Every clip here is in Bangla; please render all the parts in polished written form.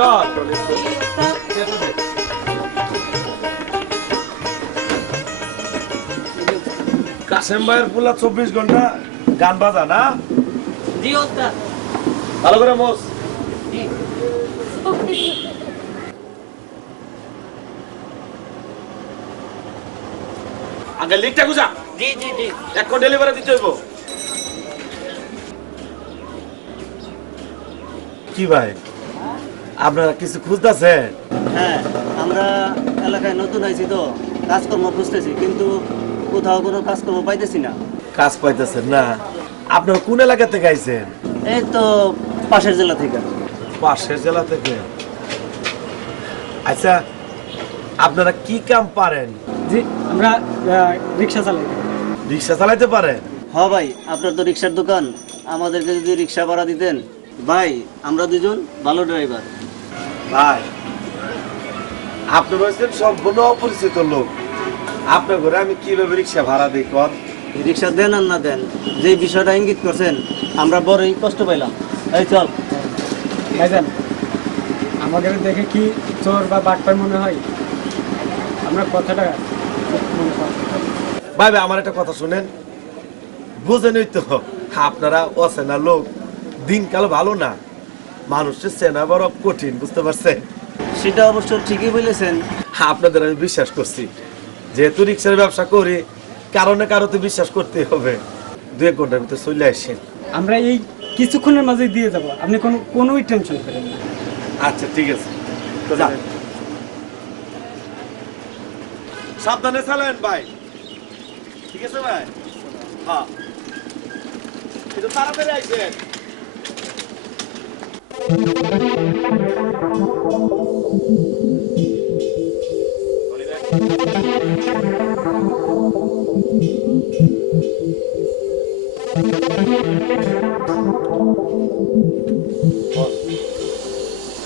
চল কাসেম ভাইয়ের পুলা 24 ঘন্টা গান বাজা না? জি ওস্তাদ। ভালো করে মোস। আগে লিখটা গুজা। জি জি জি। এখন ডেলিভারি দিতে হইব। কি ভাই আপনারা কিছু খুঁজতেছেন? হ্যাঁ, আমরা এলাকায় নতুন আইছি তো কাজকর্ম খুঁজতেছি, কিন্তু কোথাও কোনো কাজকর্ম পাইতেছি না। কাজ পাইতেছেন না? আপনারা কোন এলাকা থেকে আইছেন? এই তো পাশের জেলা থেকে। পাশের জেলা থেকে? আচ্ছা আপনারা কি কাম পারেন? জি আমরা রিক্সা চালাই। রিক্সা চালাইতে পারেন? হ ভাই, আপনার তো রিক্সার দোকান, আমাদেরকে যদি রিক্সা ভাড়া দিতেন। ভাই আমরা দুজন ভালো ড্রাইভার। ভাই আপনি রয়েছেন সম্পূর্ণ অপরিচিত লোক, আপনার ঘরে আমি কিভাবে রিক্সা ভাড়া দিই কর? রিক্সা দেন আর না দেন, যে বিষয়টা ইঙ্গিত করছেন আমরা বড়ই কষ্ট পাইলাম। এই চল। ভাইজান আমাদের দেখে কি চোর বা বাটপার মনে হয়? আমরা কথাটা ভাই ভাই আমার একটা কথা শুনেন, বুঝেনই তো আপনারা অচেনা লোক, দিনকাল ভালো না, মানুষের চেনা বড় কঠিন, বুঝতে পারছেন? সেটা অবশ্য ঠিকই বলেছেন। আপনাদের আমি বিশ্বাস করছি, যেহেতু রিক্সার ব্যবসা করি, কারণে কারোতে বিশ্বাস করতে হবে। 2-1 ঘন্টার ভিতরে চলে আসেন। আমরা এই কিছুক্ষণের মাঝে দিয়ে যাব, আপনি কোনোই টেনশন করেন না। আচ্ছা ঠিক আছে, তো যান। সাবধানে চালান ভাই, ঠিক আছে ভাই? হ্যাঁ কিন্তু তাড়াতাড়ি আইছেন।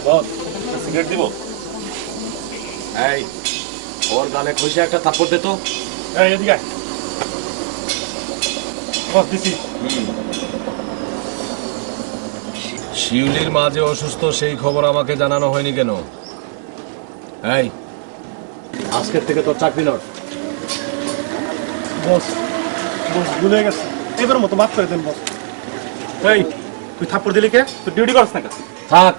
বস সিগারেট দিব? এই ওর গালে খুশি একটা থাপ্পড় দে তো। এই এদিকে বস দিছি। শিউলির মা যে অসুস্থ সেই খবর আমাকে জানানো হয়নি কেন? এই আজকের থেকে তোর চাকরি নট। বস বস ভুলে গেছে, এবার মতো মাফ করে দেন বস। এই তুই থাপ্পড় দিলি কে? তুই ডিউটি করছ না? থাক,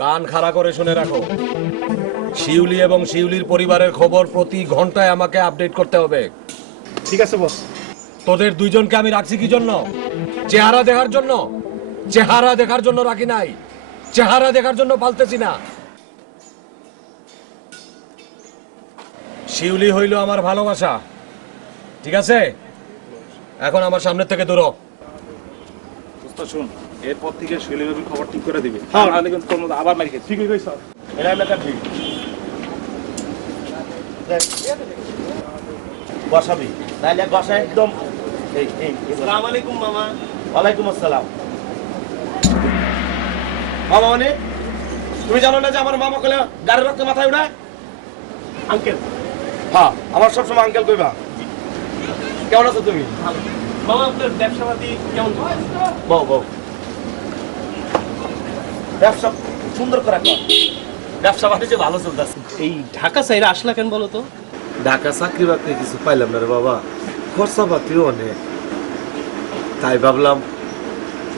কান খাড়া করে শুনে রাখো, শিউলি এবং শিউলির পরিবারের খবর প্রতি ঘন্টায় আমাকে আপডেট করতে হবে। ঠিক আছে বস। তোদের দুইজনকে আমি রাখছি কি জন্য? চেহারা দেখার জন্য? চেহারা দেখার জন্য রাখি নাই, চেহারা দেখার জন্য পালতেছি না। শিউলি হইল আমার ভালোবাসা, ঠিক আছে? এখন আমার সামনের থেকে দূর হ। শুন, এরপর থেকে শৈলীর খবর ঠিক করে দিবি। হ্যাঁ নাহলে কিন্তু তোর মধ্যে আবার মারি খেয়ে ঠিকই কইছ। এটা এলাকা ঠিক বসাবি, নাইলে বসা একদম। আসসালামু আলাইকুম মামা। ওয়ালাইকুম আসসালাম। মামা মানে তুমি জানো না যে আমার মামা কইলে গাড়ির রক্ত মাথায় উঠায়? আঙ্কেল। হ্যাঁ আমার সবসময় আঙ্কেল কইবা। কেমন আছো তুমি? মামা আপনার ব্যবসাবাদী কেমন? বউ বউ ব্যবসা সুন্দর করে কর, ব্যবসা বাণিজ্য ভালো চলতেছে। এই ঢাকা সাইরে আসলা কেন বলো তো? ঢাকা চাকরি বাকরি কিছু পাইলাম না রে বাবা, খরচা পাতিও অনেক, তাই ভাবলাম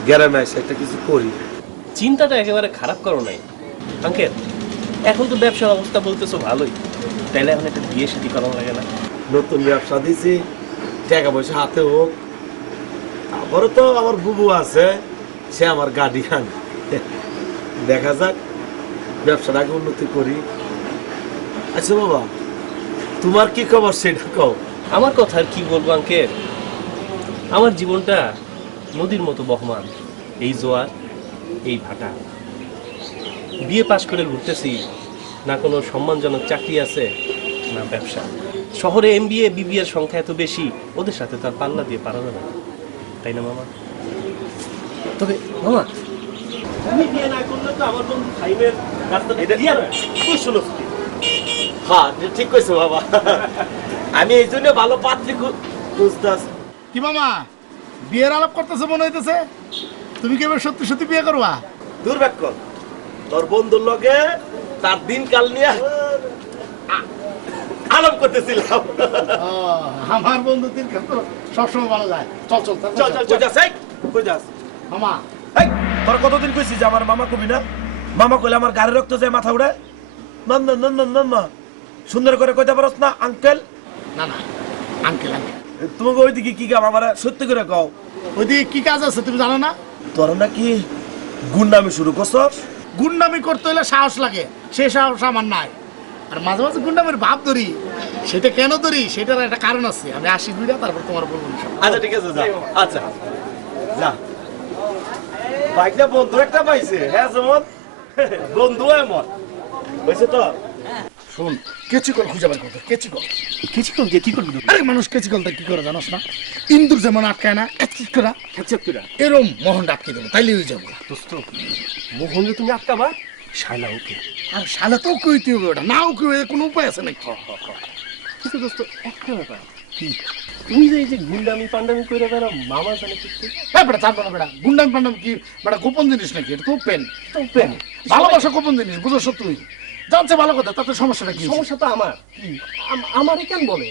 গ্রামে এসে একটা কিছু করি। চিন্তাটা একেবারে খারাপ করো নাই আঙ্কেল, এখন তো ব্যবসার অবস্থা বলতেছো ভালোই, তাইলে এখন একটা বিয়ে শাদী করা লাগে না? নতুন ব্যবসা দিছি, টাকা পয়সা হাতে হোক, তারপরে তো আমার বুবু আছে, সে আমার গার্ডিয়ান, দেখা যাক ব্যবসাটাকে উন্নতি করি। আচ্ছা বাবা তোমার কি খবর সেটা কও। আমার কথা আর কি বলবো আঙ্কেল, আমার জীবনটা নদীর মতো বহমান, এই জোয়ার এই ভাটা। বিয়ে পাশ করে ঘুরতেছি, না কোনো সম্মানজনক চাকরি আছে না ব্যবসা। শহরে MBA BBA এর সংখ্যা এত বেশি, ওদের সাথে তার পাল্লা দিয়ে পারা যাবে না, তাই না মামা? তবে মামা তুমি বিয়ে না করলে তো আমার বন্ধু খাইমের রাস্তাটা ক্লিয়ার হয়। তুই শুনো হ্যাঁ ঠিক কইছো বাবা, আমি এই জন্য ভালো পাত্রী খুঁজতাছি। কি মামা বিয়ের আলাপ করতেছে মনে হইতেছে। তুমি কি এবার সত্যি সত্যি বিয়ে করবা? দুর্ভাগ্য তোর বন্ধুর লগে তার দিনকাল নিয়ে আলাপ করতেছিলাম। আমার বন্ধু তিন ক্ষেত্র সবসময় ভালো যায়। চল চল চল চল কই যাস? কই যাস? মামা। এই তোর কতদিন কইছিস যে আমার মামা কবি না? মামা কইলে আমার গাড়ি রক্ত যায় মাথা উড়ে। নন নন নন নন নন সুন্দর করে কইতে পারছ না আঙ্কেল? না না আঙ্কেল আঙ্কেল। তুমি ওইদিকে কি কাম আমার সত্যি করে কও। ওইদিকে কি কাজ আছে তুমি জানো না? তোর নাকি গুন্ডামি শুরু করছস? গুন্ডামি করতে হলে সাহস লাগে, সে সাহস আমার নাই। আর মাঝে মাঝে গুন্ডামির ভাব ধরি, সেটা কেন ধরি সেটার একটা কারণ আছে। আমি আসি দুইটা তারপর তোমার বলবো। আচ্ছা ঠিক আছে যা। আচ্ছা যা। বাইকটা বন্ধু একটা পাইছে। হ্যাঁ যেমন বন্ধু এমন হয়েছে তো। শোন, কেচিকল খুঁজে বের করতে। কেচিকল কিছুক্ষণ দিয়ে কি করবি? আরে মানুষ কেচিকলটা কি করে জানোস না? ইন্দুর যেমন আটকায় না এরম মোহন আটকে দেবো, তাইলে হয়ে যাবো। দোস্ত মোহনকে তুমি আটকাবা, শালা ওকে। আর শালা তো কইতে হবে, ওটা নাও কেউ কোনো উপায় আছে নাকি? কিন্তু দোস্ত একটা ব্যাপার কি, তুমি যে এই যে গুন্ডামি পান্ডামি করে বেড়াও, মামা জানে কিছু? হ্যাঁ বেটা, চাপ না বেটা। গুন্ডাম পান্ডাম কি বেটা গোপন জিনিস নাকি? এটা তো পেন। পেন ভালোবাসা গোপন জিনিস, বুঝোস তুই? জানছে ভালো কথা, তাতে সমস্যাটা কি? সমস্যা তো আমার। আমারই কেন বলে?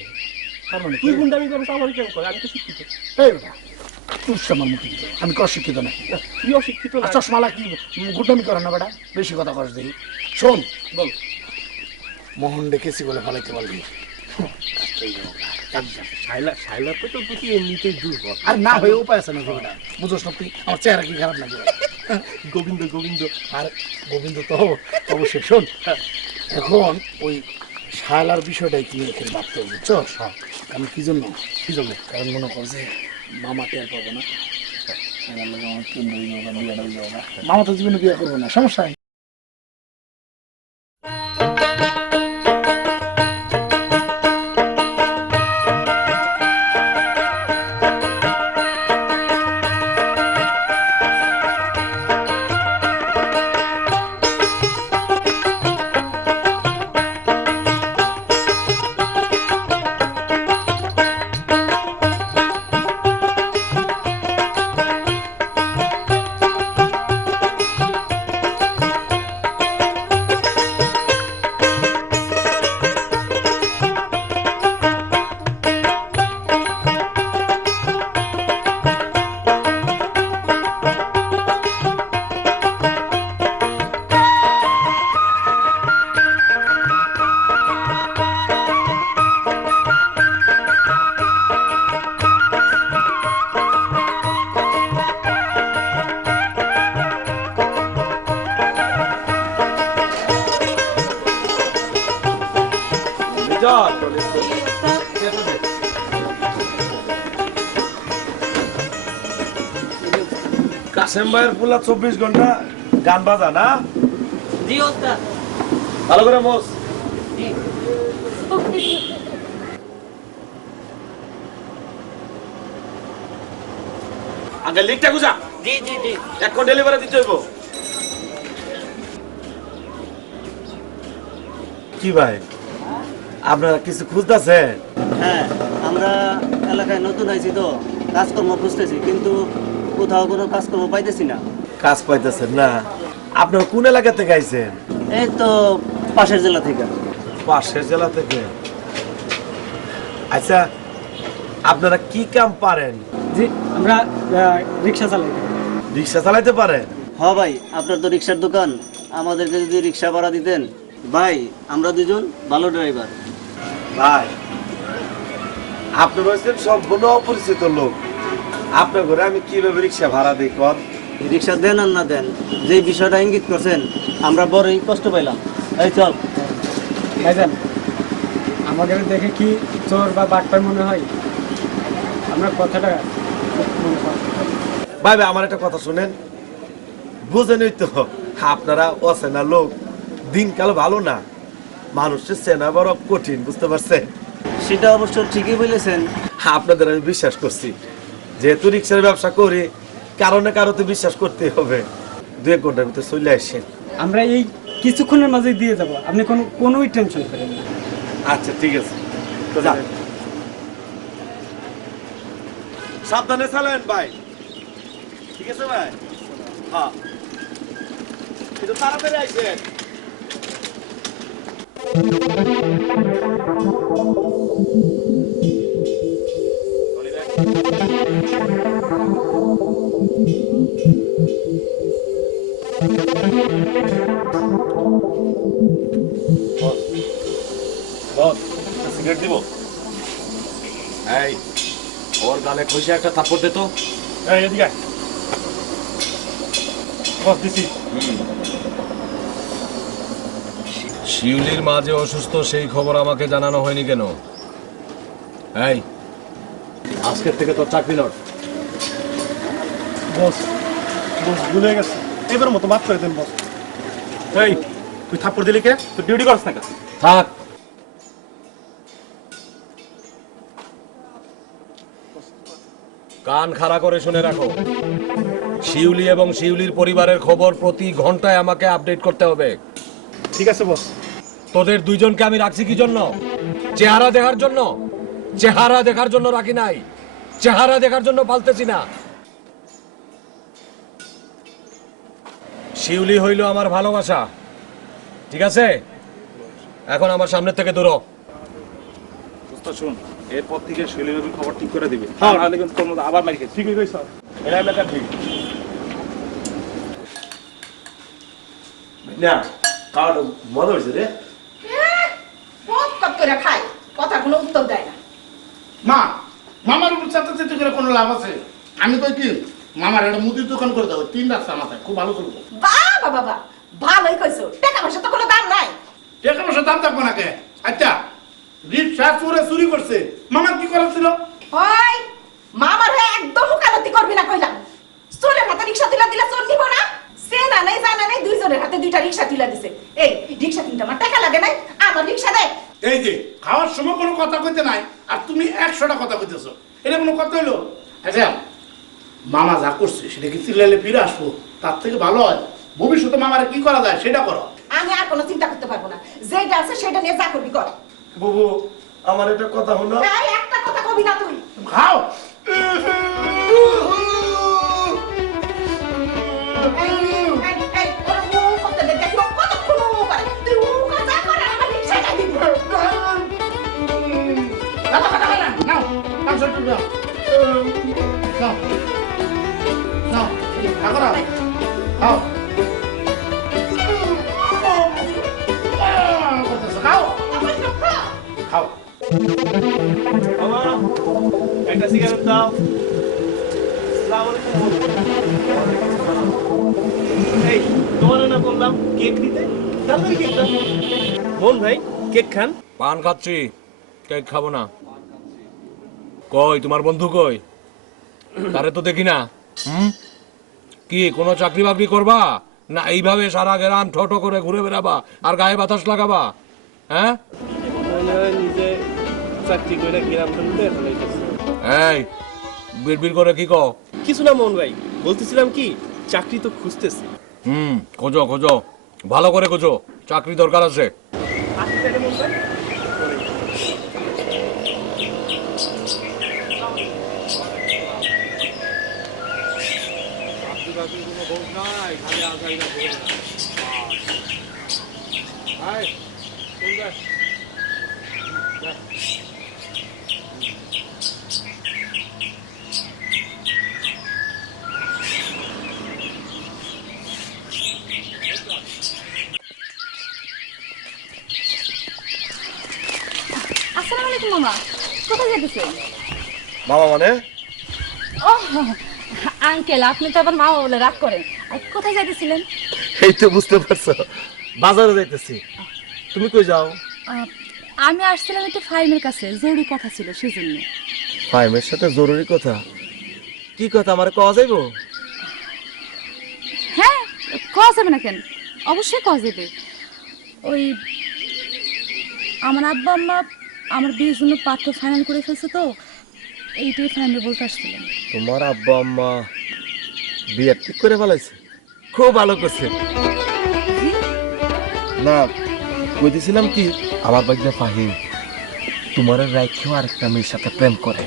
তার মানে তুই গুন্ডামি করো তো আমারই কেন করে? আমি তো শিক্ষিত। এই বেটা, তুই আমার মুখে দিতে হবে। আমি কি অশিক্ষিত নাকি? তুই অশিক্ষিত না। আর চশমালা কি গুন্ডামি করে না বেটা? বেশি কথা কস দেখি। শোন বল, মোহন ডেকেছি বলে ফলাইতে পারবি? শাইলা তো তোর প্রতি এমনিতেই দুর্বল। আর না হয়ে উপায় আছে নাকি বেটা? বুঝোস না তুই আমার চেহারা কি খারাপ নাকি? গোবিন্দ গোবিন্দ। আর গোবিন্দ তো অবশ্যই। শোন, এখন ওই শালার বিষয়টাই কি এখানে ভাবতে হবে, বুঝছস? কারণ কি জন্য? কারণ মনে কর যে মামা টের পাবো না, শালার লগে আমার কেন্দ্র হইব না, বিয়েটা হইব না। মামা তো জীবনে বিয়ে করবো না, সমস্যা নেই। কাসেম ভাইয়ের পুলা 24 ঘন্টা গান বাজা না? জি ওস্তাদ। ভালো করে মোস। জি। আগে লিখটা গুজা। জি জি জি। এখন ডেলিভারি দিতে হইব। কি ভাই, আপনারা কিছু খুঁজতেছেন? হ্যাঁ, আমরা এলাকায় নতুন আইছি তো, কাজকর্ম খুঁজতেছি, কিন্তু কোথাও কোনো কাজকর্ম পাইতেছি না। কাজ পাইতেছেন না? আপনারা কোন এলাকা থেকে আইছেন? এই তো পাশের জেলা থেকে। পাশের জেলা থেকে? আচ্ছা, আপনারা কি কাম পারেন? জি, আমরা রিক্সা চালাই। রিক্সা চালাইতে পারেন? হ ভাই, আপনার তো রিক্সার দোকান, আমাদেরকে যদি রিক্সা ভাড়া দিতেন। ভাই, আমরা দুজন ভালো ড্রাইভার। ভাই, আপনার হচ্ছেন সম্পূর্ণ অপরিচিত লোক, আপনার ঘরে আমি কিভাবে রিক্সা ভাড়া দিই কর? রিক্সা দেন আর না দেন, যে বিষয়টা ইঙ্গিত করছেন আমরা বড়ই কষ্ট পাইলাম। এই চল। ভাইজান, আমাদের দেখে কি চোর বা বাটপার মনে হয়? আমরা কথাটা মনে করি। ভাই ভাই, আমার একটা কথা শুনেন, বুঝেনই তো আপনারা অচেনা লোক, দিনকাল ভালো না, মানুষের চেনা বড় কঠিন, বুঝতে পারছেন? সেটা অবশ্য ঠিকই বলেছেন। আপনাদের আমি বিশ্বাস করছি, যেহেতু রিক্সার ব্যবসা করি, কারণে কারোতে বিশ্বাস করতে হবে। 2 ঘন্টার ভিতরে চলে আসেন। আমরা এই কিছুক্ষণের মাঝে দিয়ে যাব, আপনি কোনোই টেনশন করেন না। আচ্ছা ঠিক আছে, তো যান। সাবধানে চালান ভাই, ঠিক আছে ভাই? হ্যাঁ, একটু তাড়াতাড়ি আইসেন। বস সিগারেট দিব? এই ওর গালে খসে একটা থাপ্পড় দে তো। এই এদিকে আয়। বস দিছি। শিউলির মা যে অসুস্থ সেই খবর আমাকে জানানো হয়নি কেন? এই আজকের থেকে তোর চাকরি নট। বস বস ভুলে গেছে, এবার মতো মাফ করে দেন বস। এই তুই থাপ্পড় দিলি কে? তুই ডিউটি করছ না? থাক। কান খাড়া করে শুনে রাখো, শিউলি এবং শিউলির পরিবারের খবর প্রতি ঘন্টায় আমাকে আপডেট করতে হবে। ঠিক আছে বস। তোদের দুইজনকে আমি রাখছি কি জন্য? চেহারা দেখার জন্য? চেহারা দেখার জন্য রাখি নাই, চেহারা দেখার জন্য পালতেছি না। শিউলি হইল আমার ভালোবাসা, ঠিক আছে? এখন আমার সামনে থেকে দূর হ। শুন, এরপর থেকে শৈলী নবীর খবর ঠিক করে দিবি। হ্যাঁ, নাহলে কিন্তু তোর মধ্যে আবার মারি খেয়ে। ঠিকই কইছ, এটা এলাকার ঠিক। না, খাওয়াটা মজা হয়েছে রে। কত করে খায়, কথা কোনো উত্তর দেয় না। মা, মামার উপর চাতাচাতি করে কোনো লাভ আছে? আমি কই কি, মামার একটা মুদির দোকান করে দাও, 3 রাস্তা মাথায়, খুব ভালো চলবো। বাবা বাবা, ভালোই কইছো, টাকা পয়সা তো কোনো দাম নাই। টাকা পয়সা দাম থাকবো না কে? আচ্ছা, রিক্সা চুরি করছে, মামার কি করার ছিল? ওই মামার হয়ে একদম উকালতি করবি না কইলাম। চোরের হাতে রিক্সা তুলা দিলে চোর নিব না? সেনা নাই জানা নাই, দুইজনের হাতে 2টা রিক্সা তুলা দিছে। এই রিক্সা কিনতে আমার টাকা লাগে নাই, আমার রিক্সা দে। এই যে খাওয়ার সময় কোনো কথা কইতে নাই, আর তুমি 100টা কথা কইতেছো, এটা কোনো কথা হইলো? আচ্ছা, মামা যা করছে সেটা কি চিল্লাইলে ফিরে আসবো? তার থেকে ভালো হয় ভবিষ্যতে মামারে কি করা যায় সেটা করো। আমি আর কোনো চিন্তা করতে পারবো না, যেটা আছে সেটা নিয়ে যা করবি কর। বুবু, আমার একটা কথা হলো। এই একটা কথা কবি না তুই। খাও। এই, ওরা ও করতে দে, দেখো কতক্ষণ ও করে। তুই ও কাজা করে আমার রিক্সাটা দিবি। নাও, পাঁচশো টাকা। নাও, নাও, টাকা নাও। খাও। খাও, খাও। মামা, একটা সিগারেট দাও। আসসালামু আলাইকুম। এই তোমার না বললাম কেক দিতে, তাড়াতাড়ি কেক দাও। বোন ভাই কেক খান। পান খাচ্ছি, কেক খাবো না। কই তোমার বন্ধু কই? তারে তো দেখি না। কি কোনো চাকরি বাকরি করবা, না এইভাবে সারা গ্রাম ঠটো করে ঘুরে বেড়াবা আর গায়ে বাতাস লাগাবা? হ্যাঁ, মনে হয় নিজে চাকরি করে গ্রাম টুনতে ফেলাইতেছে। এই বিড়বিড় করে কি কও? কিছু না মোহন ভাই, বলতেছিলাম কি চাকরি তো খুঁজতেছি। খোঁজো খোঁজো, ভালো করে খোঁজো, চাকরি দরকার আছে। আসি তাহলে মোহন ভাই। আসসালামু আলাইকুম মামা, কোথায় যেতেছেন? মামা মানে? ও আঙ্কেল, আপনি তো আবার মামা বলে রাগ করেন। আর কোথায় যাইতেছিলেন? এই তো বুঝতে পারছো, বাজারে যাইতেছি। তুমি কই যাও? আমি আসছিলাম একটু ফাইমের কাছে, জরুরি কথা ছিল সেজন্য। ফাইমের সাথে জরুরি কথা? কি কথা আমার কওয়া যাইব? হ্যাঁ, কওয়া যাবে না কেন? অবশ্যই কওয়া যাবে। ওই আমার আব্বা আম্মা আমার বিয়ের জন্য পাত্র ফাইনাল করে ফেলছে, তো এইটাই ফাইনাল বলতে আসছিলাম। তোমার আব্বা আম্মা বিয়ে ঠিক করে ফেলাইছে? খুব ভালো করছে। না, কইতেছিলাম কি, আমার বাগনা ফাহিম তোমার রাইখেও আরেকটা মেয়ের সাথে প্রেম করে।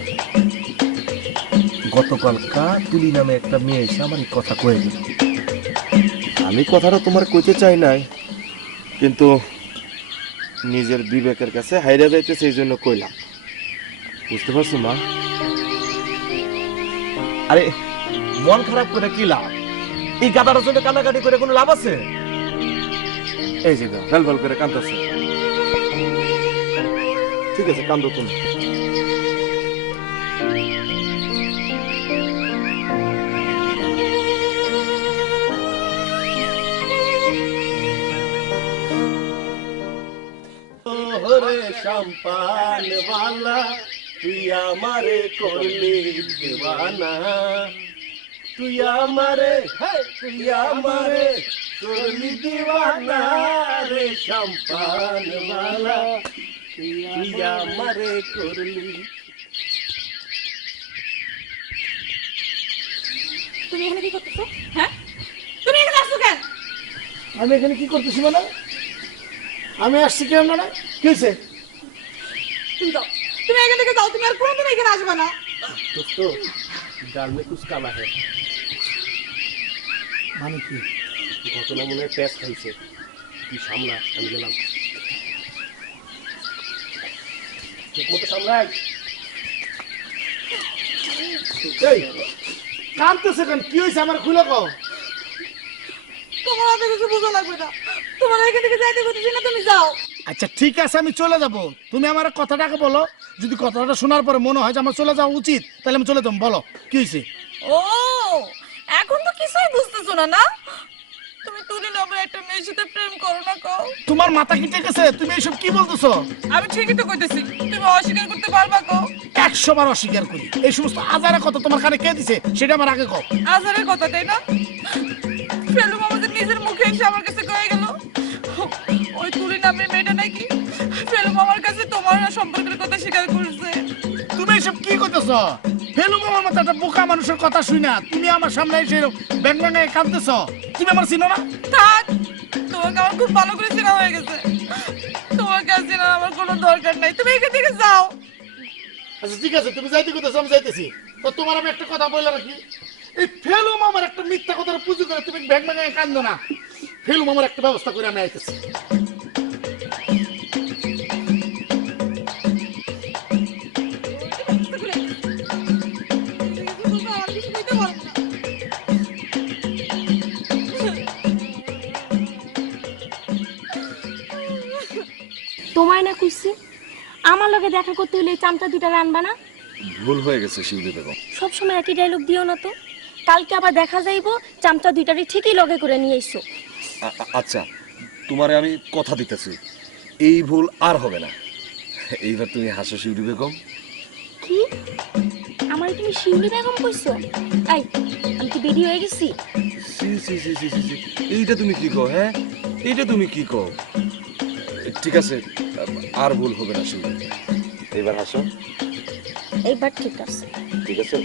গতকালকা তুলি নামে একটা মেয়ে এসে আমার এই কথা কয়ে গেল। আমি কথাটা তোমার কইতে চাই নাই, কিন্তু নিজের বিবেকের কাছে হাইরা যাইতে সেই জন্য কইলাম। বুঝতে পারছো মা? আরে মন খারাপ করে কি লাভ? এই গাদার জন্য কান্নাকাটি করে কোনো লাভ আছে? এই যে ভেল ভেল করে কাঁদতেছে। ঠিক আছে, কান্দো তুমি। ওরে সম্পান वाला তুই আমারে করলি দিওয়ানা, তুই আমারে করলি দিওয়ানা রে সম্পান वाला, তুই আমারে করলি। তুমি এখানে কি করতেছো? হ্যাঁ, তুমি এখানে আসছো কেন? আমি এখানে কি করতেছি মানে? আমি আসছি কেন মানে? কি হয়েছে? তুমি যাও, তুমি এখান থেকে যাও, তুমি আর কোনোদিন এখানে আসবে না। দোস্ত ডাল মে কুছ কালা है। মানে কি? ঘটনা মনে হয় প্যাঁচ খাইছে, তুই সামলা, আমি গেলাম। ঠিক মতো সামলাই। এই কাঁদতেছে কেন? কি হয়েছে আমার খুলে কও। তোমার হাতে কিছু বোঝা লাগবে না, তোমার এখান থেকে যাইতে বলতেছি না, তুমি যাও। আচ্ছা ঠিক আছে, আমি চলে যাব। তুমি আমার কথাটাকে বলো, যদি কথাটা শোনার পরে মনে হয় যে আমার চলে যাওয়া উচিত, তাহলে আমি চলে যাবো। বলো কি হয়েছে? ও এখন তো কিছুই বুঝতেছো না, না? তুমি তুলি নামের একটা মেয়ের সাথে প্রেম করো না কও? তোমার মাথা কি ঠিক আছে? তুমি এইসব কি বলতেছো? আমি ঠিকই তো কইতেছি, তুমি অস্বীকার করতে পারবা কও? 100 বার অস্বীকার করি। এই সমস্ত আজারা কথা তোমার কানে কে দিছে সেটা আমার আগে কও। আজারের কথা তাই না? ফেলু আমাদের নিজের মুখে এসে আমার কাছে কয়ে গেল ওই তুলি নামের মেয়েটা নাকি ফেলু মামার কাছে তোমার সম্পর্কের কথা স্বীকার করছে। তুমি এইসব কি করতেছো? ফেলু মামার মতো একটা বোকা মানুষের কথা শুই না তুমি আমার সামনে এসে ব্যাংব্যাঙে কাঁদতেছ। তুমি আমার চিনো না? থাক, তোমাকে আমার খুব ভালো করে চেনা হয়ে গেছে, তোমাকে আর চেনার আমার কোনো দরকার নাই, তুমি এখান থেকে যাও। আচ্ছা ঠিক আছে, তুমি যাইতে করতেছো, আমি যাইতেছি। তো তোমার আমি একটা কথা বললাম নাকি, এই ফেলু মামার একটা মিথ্যা কথার পুঁজি করে তুমি ব্যাংব্যাঙে কান্দো না। ফেলু মামার একটা ব্যবস্থা করে আমি আইতেছি। তোমায় না কইছি আমার লগে দেখা করতে হলে এই চামচা দুটা রানবা না। ভুল হয়ে গেছে শিউলি বেগম। সব সময় একই ডায়লগ দিও না তো, কালকে আবার দেখা যাইবো চামচা দুইটারে ঠিকই লগে করে নিয়ে আইছো। আচ্ছা, তোমারে আমি কথা দিতেছি, এই ভুল আর হবে না। এইবার তুমি হাসো শিউলি বেগম। কি আমার তুমি শিউলি বেগম কইছো? এই আমি কি বেডি হয়ে গেছি? C C C C C, এইটা তুমি কি কও? হ্যাঁ, এইটা তুমি কি কও? ঠিক আছে, আর ভুল হবে না শিউলি। এইবার হাসো। এইবার ঠিক আছে। ঠিক আছে?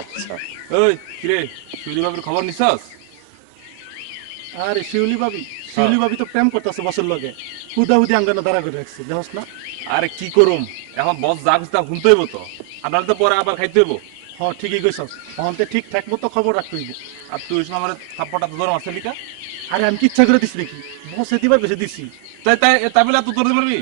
আচ্ছা। ওই কিরে, শিউলি বাবুর খবর নিছাস? আরে শিউলি ভাবি তো প্রেম করতেছে বছর লগে, হুদাহুদি আঙ্গানো দাঁড়া করে রাখছে, দেখছ না? আরে কি করুম, এখন বস যা কিছু তা শুনতে হইব তো, আপনার তো পরে আবার খাইতে হইব। হ্যাঁ ঠিকই কইছস, অন্তে ঠিক ঠাক মতো খবর রাখতে হইব। আর তুই ওই সময় আমার থাপ্পড়টা তো ধরে মারছে লিকা। আরে আমি কি ইচ্ছা করে দিছি নাকি? বসে দিবার বেশি দিছি। তাই তাই তাই বলে তুই ধরতে পারবি?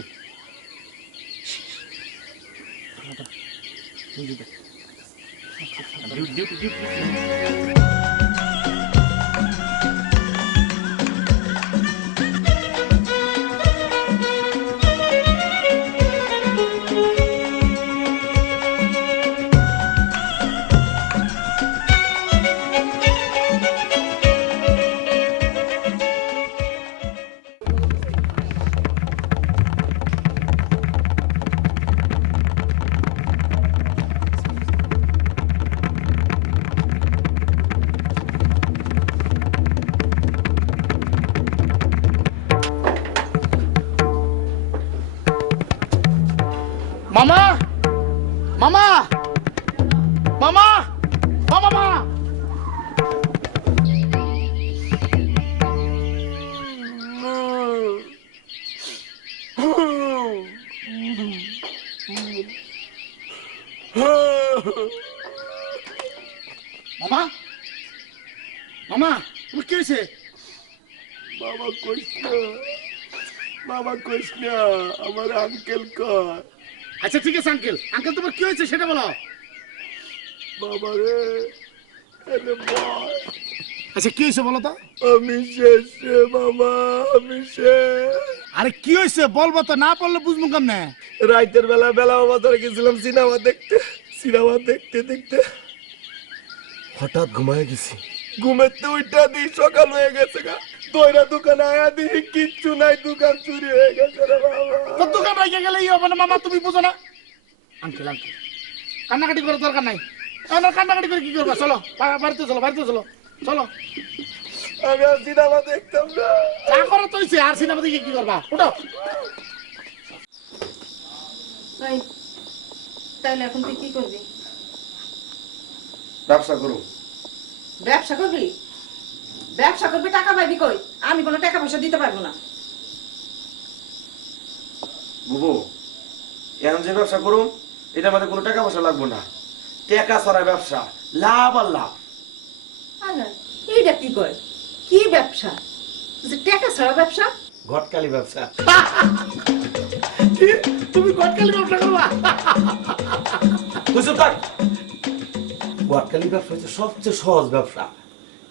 মামা মামা মামা মামা মামা মামা তুমি কি হয়েছে? বাবা কইস না, বাবা কইস না, আমার আঙ্কেল কয়। আচ্ছা ঠিক আছে আঙ্কেল, আঙ্কেল তোমার কি হয়েছে সেটা বলো। বাবা রে, এনে বল। আচ্ছা কি হয়েছে বলো তো। আমি শেষ রে বাবা, আমি শেষ। আরে কি হয়েছে বলবো তো, না বললে বুঝবো কেমনে। রাতের বেলা বেলা বাজারে গেছিলাম সিনেমা দেখতে, সিনেমা দেখতে দেখতে হঠাৎ ঘুমায় গেছি। ঘুমেতে ওইটা দিই সকাল হয়ে গেছে গা। দইরা দোকানে আয়া দিই কিচ্ছু নাই, দোকান চুরি হয়ে গেছে রে বাবা। তো দোকান রেখে গেলে ইয়ে হবে না মামা, তুমি বুঝো না। আঙ্কেল আঙ্কেল কান্নাকাটি করার দরকার নাই। কান্নাকাটি করে কি করবা, চলো বাড়িতে চলো, বাড়িতে চলো, চলো। আমি আর সিনেমা দেখতাম না। যা করো তো হইছে, আর সিনেমা দেখে কি করবা, উঠো। এই, তাহলে এখন তুই কি করবি? ব্যবসা করো। ব্যবসা করবি? ব্যবসা করবি, টাকা পাইবি কই? আমি কোনো টাকা পয়সা দিতে পারবো না। বুবু, এখন যে ব্যবসা করুম এটা আমাদের কোনো টাকা পয়সা লাগবো না। টাকা ছাড়া ব্যবসা, লাভ আর লাভ। আরে এইটা কি কয়? কি ব্যবসা? যে টাকা ছাড়া ব্যবসা? ঘটকালি ব্যবসা। কি? তুমি গটকালি ব্যবসা করবা? বুঝছো তাই? ঘটকালি ব্যবসা হচ্ছে সবচেয়ে সহজ ব্যবসা।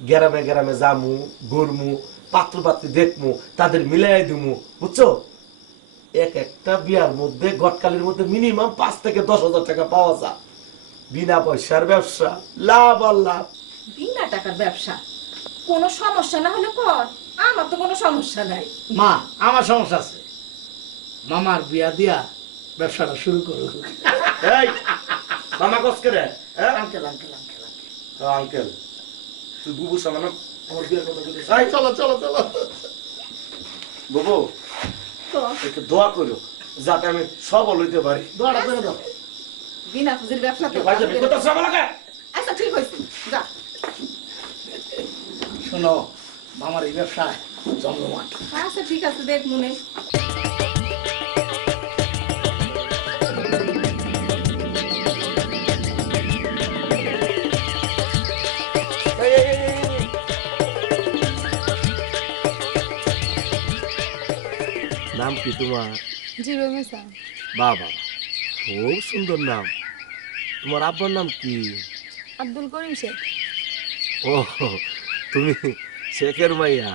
গ্রামে গ্রামে জামু, ঘুরমু, পাত্র পাত্রী দেখমু, তাদের মিলাই দিমু, বুঝছো? এক একটা বিয়ার মধ্যে ঘটকালির মধ্যে মিনিমাম 5 থেকে 10,000 টাকা পাওয়া যায়। বিনা পয়সার ব্যবসা, লাভ আর লাভ। বিনা টাকার ব্যবসা? কোনো সমস্যা না হলে কর, আমার তো কোনো সমস্যা নাই। মা আমার সমস্যা আছে, মামার বিয়া দিয়া ব্যবসাটা শুরু করো। এই মামা কসকে রে? আঙ্কেল আঙ্কেল আঙ্কেল আঙ্কেল, তুই বুবু সামনে আমার বিয়ের কথা বলিস। চলো চলো চলো। বুবু, তো একটু দোয়া করো যাতে আমি সবল হইতে পারি। দোয়াটা করে দাও। বিনা পুঁজির ব্যবসা তো। ভাই যাবে কোথাও সব লাগে। আচ্ছা ঠিক হয়েছে, যা। শোনো, মামার এই ব্যবসায় জমজমাট। আচ্ছা ঠিক আছে, দেখ মনে। নাম কি তোমার? জি রমেশা। বাবা, খুব সুন্দর নাম। তোমার আব্বার নাম কি? আব্দুল করিম শেখ। ও, তুমি শেখের মাইয়া।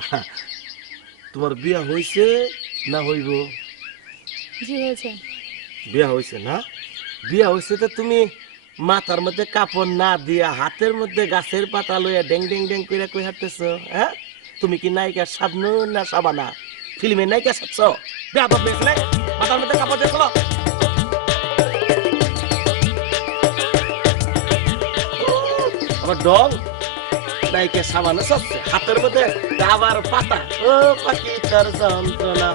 তোমার বিয়া হইছে না হইব? জি হয়েছে। বিয়া হইছে না? বিয়া হইছে তো তুমি মাথার মধ্যে কাপড় না দিয়া হাতের মধ্যে গাছের পাতা লইয়া ডেং ডেং ডেং কইরা কই হাঁটতেছ? হ্যাঁ, তুমি কি নায়িকা শাবনূর না শাবানা? ফিল্মের নায়িকা সাজছ? বিয়া বাপ মেয়েছিলে মাথার মধ্যে কাপড় দিয়ে চলো। আমার ডল নায়িকা শাবানা সাজছে, হাতের মধ্যে ডাবার পাতা। ও পাখি তার যন্ত্রণা।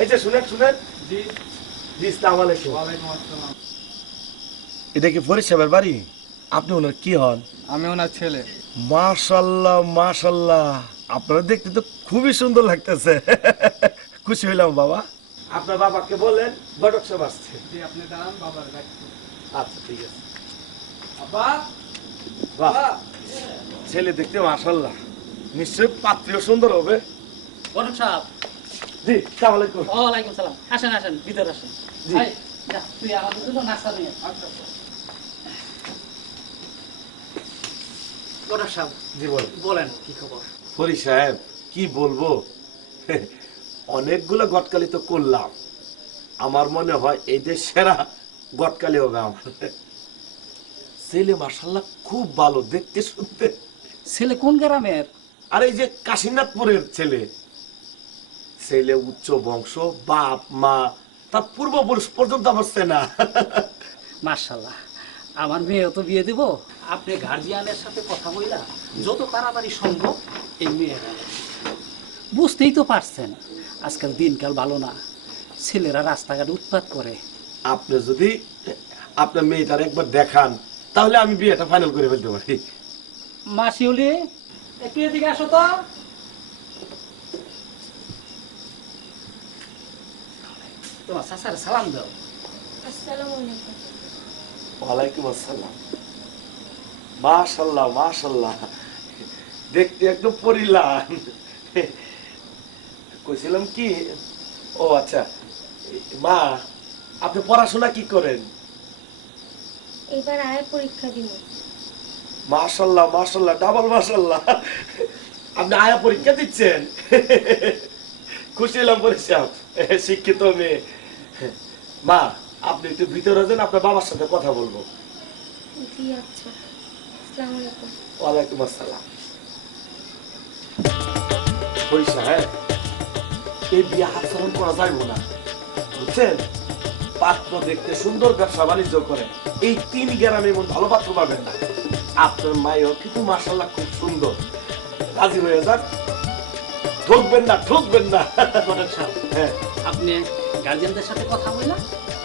এই যে শুনেন শুনেন। জি জি, আসসালামু আলাইকুম। এটা কি ফরিদ সাহেবের বাড়ি? আপনি ওনার কি হন? আমি ওনার ছেলে। মাশাআল্লাহ মাশাআল্লাহ, আপনারা দেখতে তো খুবই সুন্দর লাগতেছে। খুশি হইলাম বাবা। আপনার বাবাকে বলেন ঘটক সাহেব আসছে। জি আপনি দাঁড়ান, বাবার ডাকছি। আচ্ছা ঠিক আছে। আব্বা, বাহ, ছেলে দেখতে মাশাআল্লাহ, নিশ্চয় পাত্রীও সুন্দর হবে। ঘটক সাহেব। জি আসসালামু আলাইকুম। ওয়ালাইকুম সালাম। আসেন আসেন, ভিতরে আসেন। জি। এই, যা, তুই আমাদের জন্য নাস্তা নিয়ে আয়। ঘটক সাহেব জি বল। বলেন কি খবর? ফরিদ সাহেব কি বলবো, অনেকগুলো গটকালি তো করলাম, আমার মনে হয় এই যে সেরা গটকালি হবে আমার। ছেলে মাশাআল্লাহ খুব ভালো দেখতে শুনতে। ছেলে কোন গ্রামের? আর এই যে কাশীনাথপুরের ছেলে, ছেলে উচ্চ বংশ, বাপ মা তার পূর্বপুরুষ পর্যন্ত আমার চেনা। মাশাআল্লাহ, আমার মেয়েও তো বিয়ে দিব। আপনি গার্জিয়ানের সাথে কথা বইলা যত তাড়াতাড়ি সম্ভব এই মেয়েরা, বুঝতেই তো পারছেন আজকাল দিনকাল ভালো না, ছেলেরা রাস্তাঘাটে উৎপাত করে। আপনি যদি আপনার মেয়েটার একবার দেখান তাহলে আমি বিয়েটা ফাইনাল করে ফেলতে পারি। মাসিউলি, একটু এদিকে আসো তো। তোমার চাচার সালাম দাও। আসসালামু আলাইকুম। ওয়ালাইকুম আসসালাম। মাশাআল্লাহ মাশাআল্লাহ, দেখতে একদম পরিলাম। কইছিলাম কি, ও আচ্ছা মা, আপনি পড়াশোনা কি করেন? এবার আয় পরীক্ষা দিব। মাশাআল্লাহ মাশাআল্লাহ, ডাবল মাশাআল্লাহ, আপনি আয়া পরীক্ষা দিচ্ছেন? খুশি হলাম পরিষ্কার, শিক্ষিত মেয়ে। মা, আপনি একটু ভিতরে যান, আপনার বাবার সাথে কথা বলবো। জি আচ্ছা। আসসালামু আলাইকুম। ওয়ালাইকুম আসসালাম। পরিষ্কার, হ্যাঁ, এই বিয়ে হাতছাড়া করা যাইব না, বুঝছেন? পাত্র দেখতে সুন্দর, ব্যবসা বাণিজ্য করে, এই 3 গ্রামে এমন ভালো পাত্র পাবেন না। আপনার মায়ের কিন্তু মাশাআল্লাহ খুব সুন্দর, রাজি হয়ে যান, ঠকবেন না ঠকবেন না। ঘটক সাহেব, হ্যাঁ, আপনি গার্জিয়ানদের সাথে কথা বললা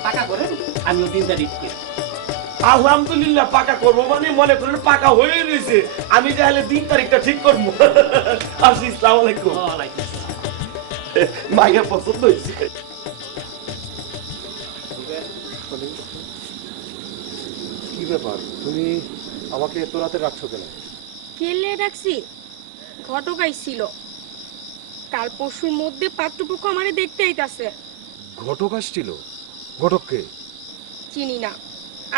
পাকা করেন, আমিও 3 তারিখ করি। আলহামদুলিল্লাহ, পাকা করবো মানে মনে করেন পাকা হয়ে রয়েছে, আমি তাহলে 3 তারিখটা ঠিক করবো। আসি, আসসালামু আলাইকুম। ওয়ালাইকুম আসসালাম। মায়ের পছন্দ হয়েছে। কি ব্যাপার, তুমি আমাকে এত রাতে রাখছো কেন? কেলে ডাকছি? ঘটক আইছিল। কাল পরশুর মধ্যে পাত্রপক্ষ আমারে দেখতে আইতাছে। ঘটক আসছিল? ঘটককে চিনি না,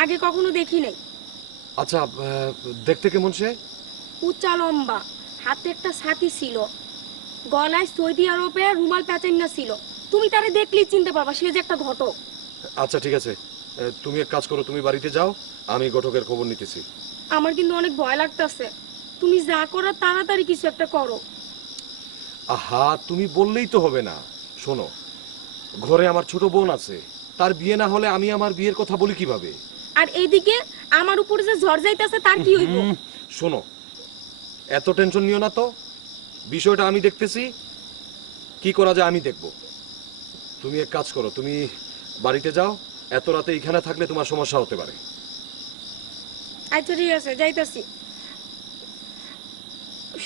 আগে কখনো দেখি নাই। আচ্ছা, দেখতে কেমন সে? উঁচা লম্বা, হাতে একটা ছাতি ছিল, গলায় সৌদি আরবের রুমাল প্যাচাইনা ছিল। তুমি তারে দেখলেই চিনতে পারবা সে যে একটা ঘটক। আচ্ছা ঠিক আছে, তুমি এক কাজ করো, তুমি বাড়িতে যাও, আমি ঘটকের খবর নিতেছি। আমার কিন্তু অনেক ভয় লাগতাছে। তুমি যা করার তাড়াতাড়ি কিছু একটা করো। আহা, তুমি বললেই তো হবে না। শোনো, ঘরে আমার ছোট বোন আছে, তার বিয়ে না হলে আমি আমার বিয়ের কথা বলি কিভাবে? আর এইদিকে আমার উপরে যে ঝড় যাইতাছে তার কি হইব? শোনো, এত টেনশন নিও না তো, বিষয়টা আমি দেখতেছি, কি করা যায় আমি দেখব। তুমি এক কাজ করো, তুমি বাড়িতে যাও, এত রাতে এখানে থাকলে তোমার সমস্যা হতে পারে। আচ্ছা ঠিক আছে, যাইতাছি।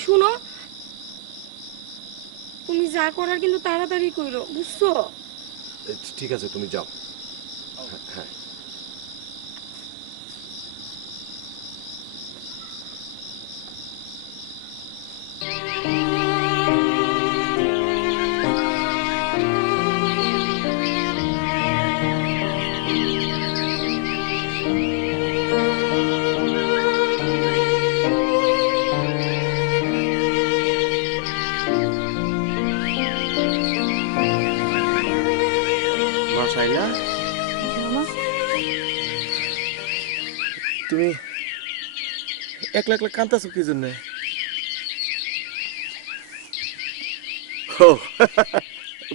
শুনো, তুমি যা করার কিন্তু তাড়াতাড়ি কইরো, বুঝছো? ঠিক আছে, তুমি যাও। হ্যাঁ, মাশাআল্লাহ, তুমি একলা একলা কাঁদতেছো কি জন্য?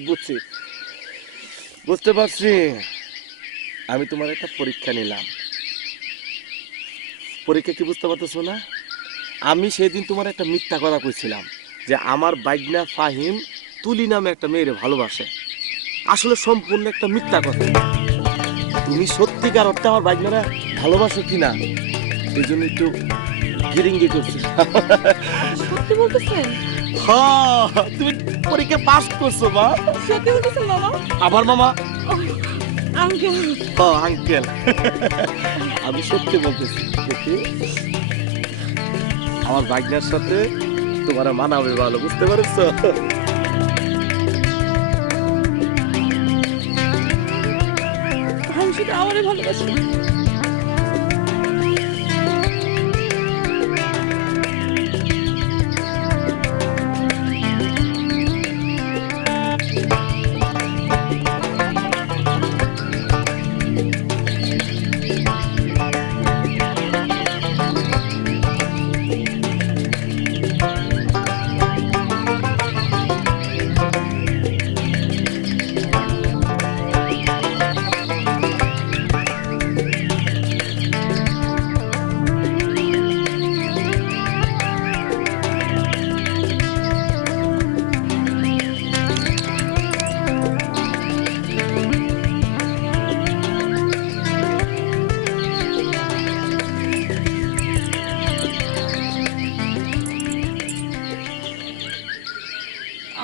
বুঝছি, বুঝতে পারছি। আমি তোমার একটা পরীক্ষা নিলাম। পরীক্ষা কি বুঝতে পারতেছো না? আমি সেদিন তোমার একটা মিথ্যা কথা কইছিলাম যে আমার বাইগনা ফাহিম তুলি নামে একটা মেয়েরে ভালোবাসে। আসলে সম্পূর্ণ একটা মিথ্যা কথা। তুমি সত্যিকার অর্থে আমার বাইগনারা ভালোবাসো কিনা এই জন্য একটু গিরিঙ্গি করছি। সত্যি বলতেছেন? হ্যাঁ, তুমি পরীক্ষা পাস করছো মা। সত্যি বলতেছেন মামা? আবার মামা? আঙ্কেল। হ্যাঁ আঙ্কেল, আমি সত্যি বলতেছি। আমার বাইগনার সাথে তোমার মানাবে ভালো, বুঝতে পারছো? আমি শুধু আমারই ভালোবাসি।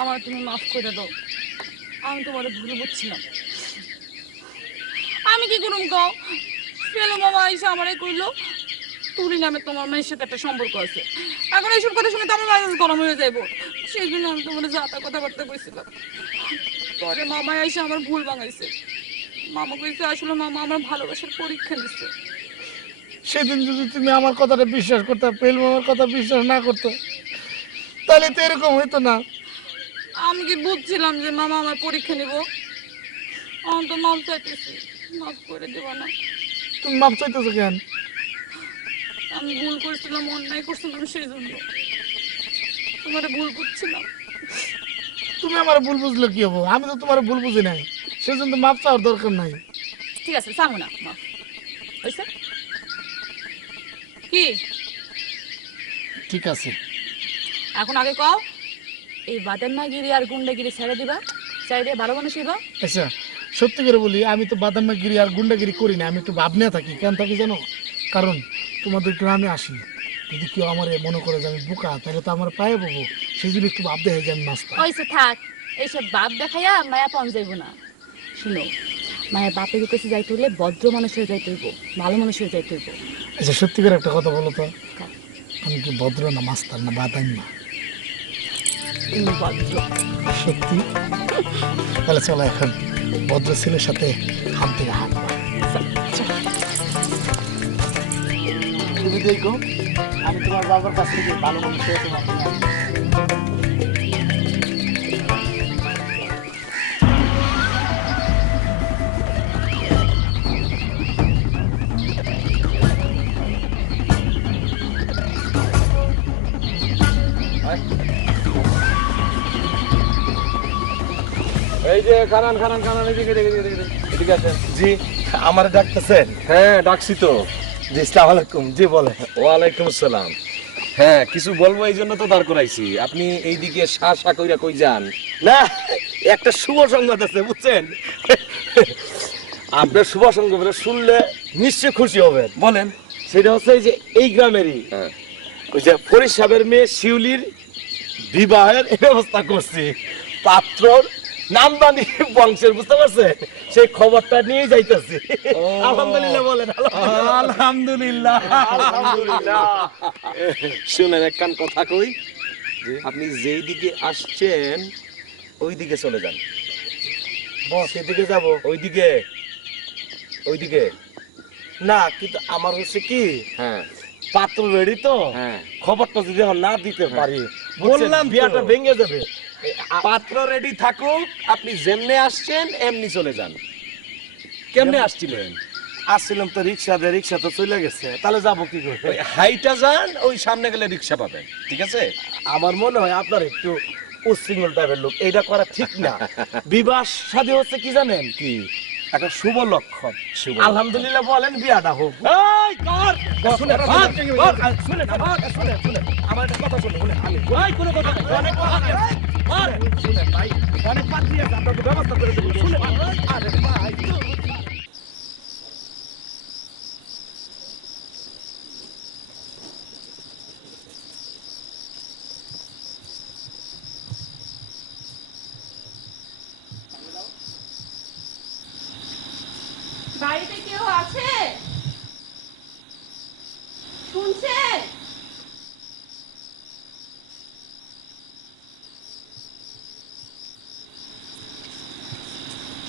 আমার তুমি মাফ করে দাও, আমি তোমার ভুল বুঝছিলাম। আমি কি করুম কও? ফেলু মামা এসে আমারে কইলো তুরি নামে তোমার মেয়ের সাথে একটা সম্পর্ক আছে। এখন এইসব কথা শুনে তো আমার মেজাজ গরম হয়ে যাইব। সেই জন্য আমি তোমার যাতা কথাবার্তা কইছিলাম। পরে মামা এসে আমার ভুল ভাঙাইছে। মামা কইছে আসলে মামা আমার ভালোবাসার পরীক্ষা নিচ্ছে। সেদিন যদি তুমি আমার কথাটা বিশ্বাস করতে, পেল মামার কথা বিশ্বাস না করতে, তাহলে তো এরকম হইতো না। আমি কি বুঝছিলাম যে মামা আমার পরীক্ষা নিব? আমি তো মাপ চাইতেছি, মাফ করে দেব না? তুমি মাপ চাইতেছো কেন? আমি ভুল করছিলাম, অন্যায় করছিলাম, সেই জন্য তোমার ভুল বুঝছিলাম। তুমি আমার ভুল বুঝলে কি হবো? আমি তো তোমার ভুল বুঝি নাই, সেজন্য মাপ চাওয়ার দরকার নাই। ঠিক আছে, চাবো না মাফ। হয়েছে কি? ঠিক আছে, এখন আগে কও, এই বাদান্নাগিরি আর গুন্ডাগিরি ছেড়ে দিবা? ছেড়ে দিয়ে ভালো মানুষ হইবা? আচ্ছা সত্যি করে বলি, আমি তো বাদামাগিরি আর গুন্ডাগিরি করি না। আমি একটু ভাবনা থাকি। কেন থাকি জানো? কারণ তোমাদের গ্রামে আসি, যদি কেউ আমার মনে করে যে আমি বোকা, তাহলে তো আমার পায়ে পাবো। সেই জন্য একটু ভাব দেখে যে আমি নাস্তা। হয়েছে, থাক এইসব বাপ দেখাইয়া মায়া পাওয়া যাইব না। শুনো, মায়ের বাপের কাছে যাইতে হলে ভদ্র মানুষ হয়ে যাইতে হইব, ভালো মানুষ হয়ে যাইতে হইব। আচ্ছা সত্যি করে একটা কথা বলো তো, আমি কি ভদ্র না মাস্টার না বাদাম না? ভদ্র। সত্যি? তাহলে চলো এখন ভদ্র ছেলের সাথে হাত থেকে হাত। তুমি দেখো, আমি তোমার বাবার কাছ থেকে ভালো মানুষ হয়ে তোমাকে এই যে খানান খানান খানান, এদিকে এদিকে এদিকে এদিকে আসেন। জি, আমার ডাকতেছেন? হ্যাঁ ডাকছি তো। জি, আসসালামু আলাইকুম। জি বলে। ওয়ালাইকুম আসসালাম। হ্যাঁ কিছু বলবো, এই জন্য তো দাঁড় করাইছি। আপনি এইদিকে শা শা কইরা কই যান? না, একটা শুভ সংবাদ আছে বুঝছেন। আপনার শুভ সংবাদ শুনলে নিশ্চয়ই খুশি হবেন। বলেন। সেটা হচ্ছে এই যে এই গ্রামেরই ওই যে ফরিদ সাহেবের মেয়ে শিউলির বিবাহের ব্যবস্থা করছি। পাত্রর নামদানি বংশের, বুঝতে পারছেন? সেই খবরটা নিয়ে যাইতেছি। আলহামদুলিল্লাহ বলেন। আলহামদুলিল্লাহ। আলহামদুলিল্লাহ। শুনেন একখান কথা কই, আপনি যেই দিকে আসছেন ওই দিকে চলে যান। বস, এদিকে যাবো? ওইদিকে ওইদিকে। না, কিন্তু আমার হচ্ছে কি, হ্যাঁ পাত্র রেডি তো, হ্যাঁ খবরটা যদি এখন না দিতে পারি, বললাম তো। বিয়াটা ভেঙে যাবে। পাত্র রেডি থাকুক, আপনি যেমনে আসছেন এমনি চলে যান। কেমনে আসছিলেন? আসছিলাম তো রিক্সা তো চলে গেছে, তাহলে যাবো কি করে? ওই হাইটা যান, ওই সামনে গেলে রিক্সা পাবেন। ঠিক আছে? আমার মনে হয় আপনার একটু উচ্ছৃঙ্খল টাইপের লোক, এইটা করা ঠিক না। বিবাহ শাদী হচ্ছে কি জানেন, কি একটা শুভ লক্ষণ। শুভ আলহামদুলিল্লাহ বলেন, বিয়াটা হোক। এই কর শুনে আমার একটা কথা শুনে কোনো কথা নেই, অনেক কথা আছে। শুনেন ভাই, অনেক পাত্রী আছে, আপনাকে ব্যবস্থা করে দেবো। শুনে আরে ভাই, বাড়িতে কেউ আছে? শুনছেন?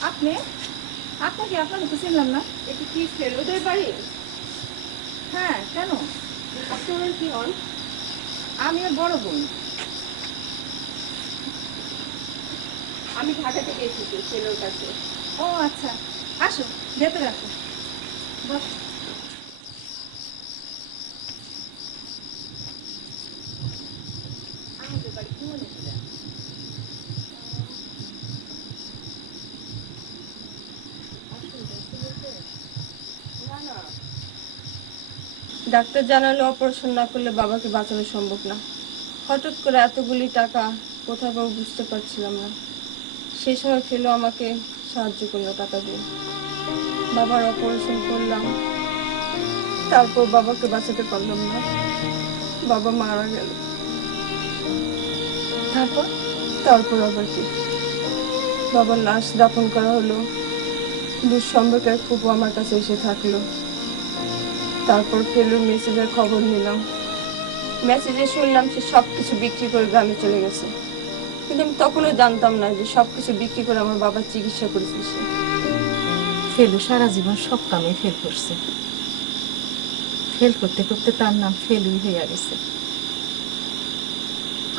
আপনি আপনাকে আপনাকে তো চিনলাম না। এটা কি ফেলুদের বাড়ি? হ্যাঁ, কেন? আপনার কি হন? আমি ওর বড় বোন। আমি ঢাকা থেকে এসেছি ফেলুর কাছে। ও আচ্ছা, আসো ভেতরে আসো, বস। আমাদের বাড়ি কি মনে ছিল? না না, ডাক্তার জানালে অপারেশন না করলে বাবাকে বাঁচানো সম্ভব না। হঠাৎ করে এতগুলি টাকা কোথায় পাবো বুঝতে পারছিলাম না। সেই সময় ফেলো আমাকে সাহায্য করলো টাকা দিয়ে। বাবার অপারেশন করলাম, তারপর বাবাকে বাঁচাতে পারলাম না, বাবা মারা গেল। তারপর তারপর আবার কি, বাবার লাশ দাফন করা হলো, দুঃসম্পর্কের ফুপু আমার কাছে এসে থাকলো। তারপর ফেলুর মেসেজের খবর নিলাম। মেসেজে শুনলাম সে সব কিছু বিক্রি করে গ্রামে চলে গেছে, কিন্তু আমি তখনও জানতাম না যে সব কিছু বিক্রি করে আমার বাবার চিকিৎসা করেছে সে। ফেলু সারা জীবন সব কামে ফেল করছে, ফেল করতে করতে তার নাম ফেলুই হয়ে গেছে।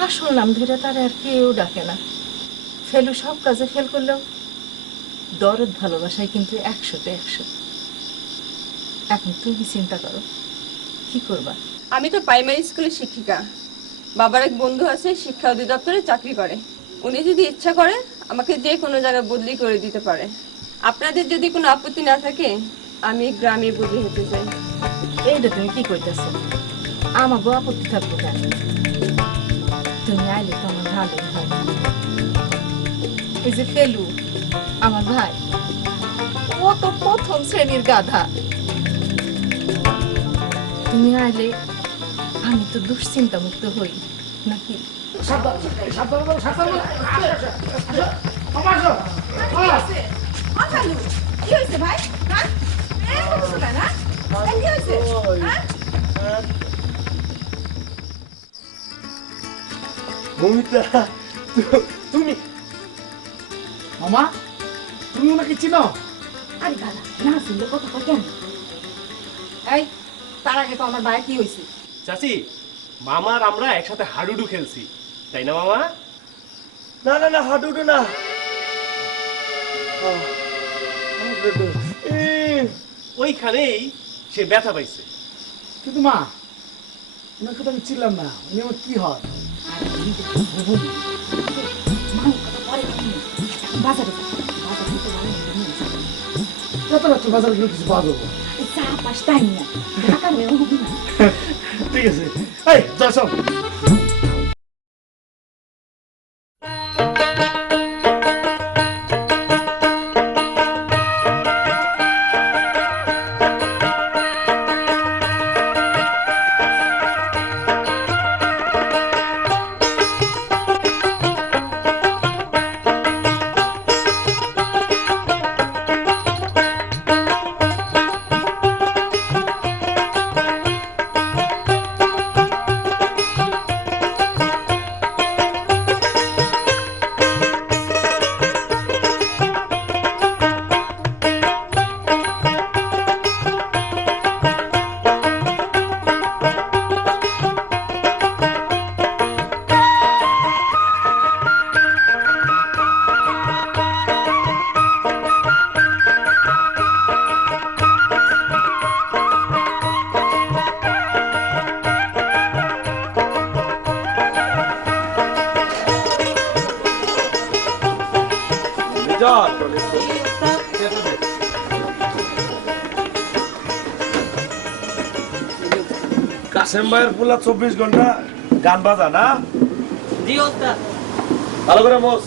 আসল নাম ধরে তার আর কেউ ডাকে না। ফেলু সব কাজে ফেল করলেও দরদ ভালোবাসায় কিন্তু 100-তে 100। এখন তুমি চিন্তা করো কি করবা। আমি তো প্রাইমারি স্কুলের শিক্ষিকা। বাবার এক বন্ধু আছে শিক্ষা অধিদপ্তরে চাকরি করে। উনি যদি ইচ্ছা করে আমাকে যে কোনো জায়গায় বদলি করে দিতে পারে। আপনাদের যদি কোনো আপত্তি না থাকে আমি গ্রামে বদলি হতে চাই। এইটা তুমি কি করতেছো? আমাকে আপত্তি থাকবো কেন? তুমি আইলে তো আমার ভালোই হয়। এই যে ফেলু আমার ভাই, ও তো প্রথম শ্রেণীর গাধা। তুমি আইলে আমি তো দুশ্চিন্তা মুক্ত হই নাকি? কি হয়েছে ভাই? হ্যাঁ এরকম কিছু না, না কি হয়েছে? হ্যাঁ মমিতা, তুমি মামা তুমি ওনাকে চিনো? আরে দাদা না শুনলে কথা কয় কেন? এই তার আগে তো আমার ভাই কি হয়েছে? চাচি, মামার আমরা একসাথে হাডুডু খেলছি, তাই না মামা? না না না, হাঁটুটু না। ওইখানেই সে ব্যথা পাইছে। কিন্তু মা ওনাকে তো আমি চিনলাম না, উনি আমার কি হয়? বাজারে কত রাত্রে বাজারে গেলে কিছু পাওয়া যাবো? চা পাস তাই না ঢাকা মেয়ে ঠিক আছে, এই যা সব। কাসেম ভাইয়ের পুলা 24 ঘন্টা গান বাজা না? জি ওস্তাদ। ভালো করে মোস।